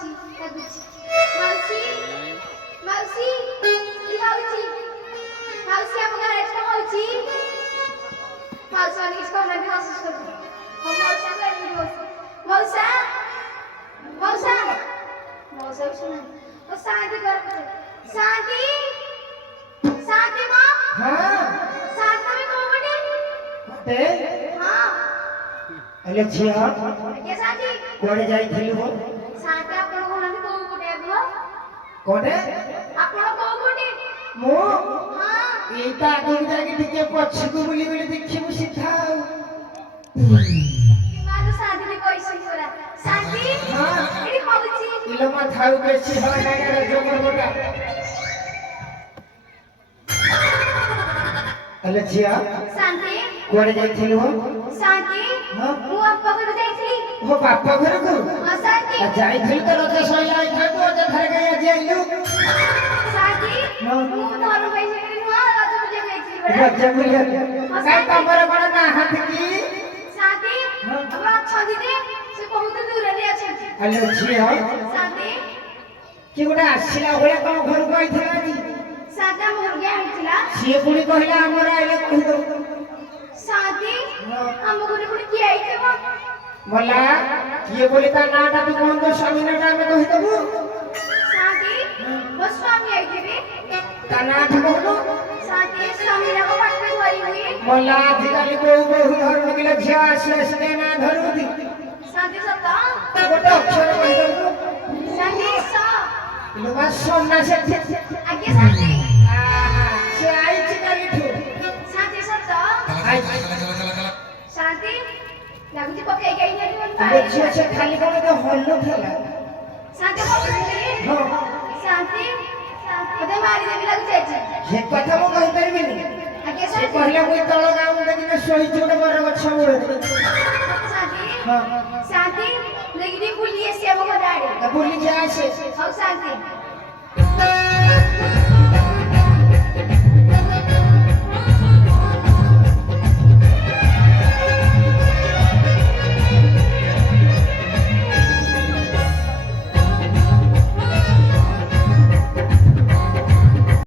होची लाଗୁଛି मावशी मावशी की होची मावशी ଆମ ଗାଁରେ ଏଟା होची मावशी ମାନେ କିଛି କହୁନାହାନ୍ତି ହସୁଛନ୍ତି ହଁ ମଉସା କହିଲି ମଉସା ମଉସା ମଉସା ଶୁଣ ଓ ଶାନ୍ତି କର ଶାନ୍ତି ଶାନ୍ତି ମା हाँ ଶାନ୍ତି କୋଉଠି ते ହଁ अरे झिया के ଶାନ୍ତି कोड़े जाई थिलु हो ଶାନ୍ତି ଆପଣ କହୁନାହାନ୍ତି କୋଉ କୋଟେ ଆଗୁଆ कोड़े ଆପଣ କୋଉ କୋଟେ मो ହଁ एटा आगु जाके टिके पछकु बुली बुली देखिबु सीधा मानो शादी ने कैसे होला शादी हाँ एडी होची इलो मा थाउ बेसी हो नागा जोकर बोटा अरे झिया शांति कोड़े जाई थिलु हो शांति हाँ मु अप्पा घर जाईथली हो बापा घर को हां शांति जाई थिल तो रज सइला आई था तो जे घर गया जे आइलु शांति हाँ मु घर पैसे के नुआ रात बजे जाईथली बड़ा रज बुलिया काई तमर कोन ना हाथ की शांति हाँ हमरा छदी दे से बहुत दूर रे अछि अरे झिया शांति कि गोटे आसिला भलिया तम घर को आइथिला जी शांति मुर्गा आइथिला सिए पुणी कहला हमर आइले कहि दो शांति हम घरे पुणी की आइथबो मला किए बोली ता नाटा तू कोन तो स्वामी नाटा में कहि दबु शांति बस स्वामी आइथिबे ता नाट कहलो शांति स्वामी रा पाठ में धरी हुई मला अधिकारी को बहु धर्म के झिया आसे से ना धरुदी शांति सत्ता ता गोटे अक्षर कहि दबु शांति सा लोमा सोमना से आगे शांति से आई चिकाली ठु शांति सत्ता आई शांति लाଗୁଛି ପକେଇ ଗଇ ନେଇ अरे झिया से खाली कोन तो हल्लो थला शांति ପକେଇ हां शांति ओदे मारी देबी ଲାଗୁଛି ଆଜି हे कथा मो कहि परबिनी आगे से शांति कहला कोई तळ गाउँ देखिने सोई जोड बर गछ मोड़ शांति हां शांति लेकिन भूलिए से वो गाड़ी बोली जा से और शांति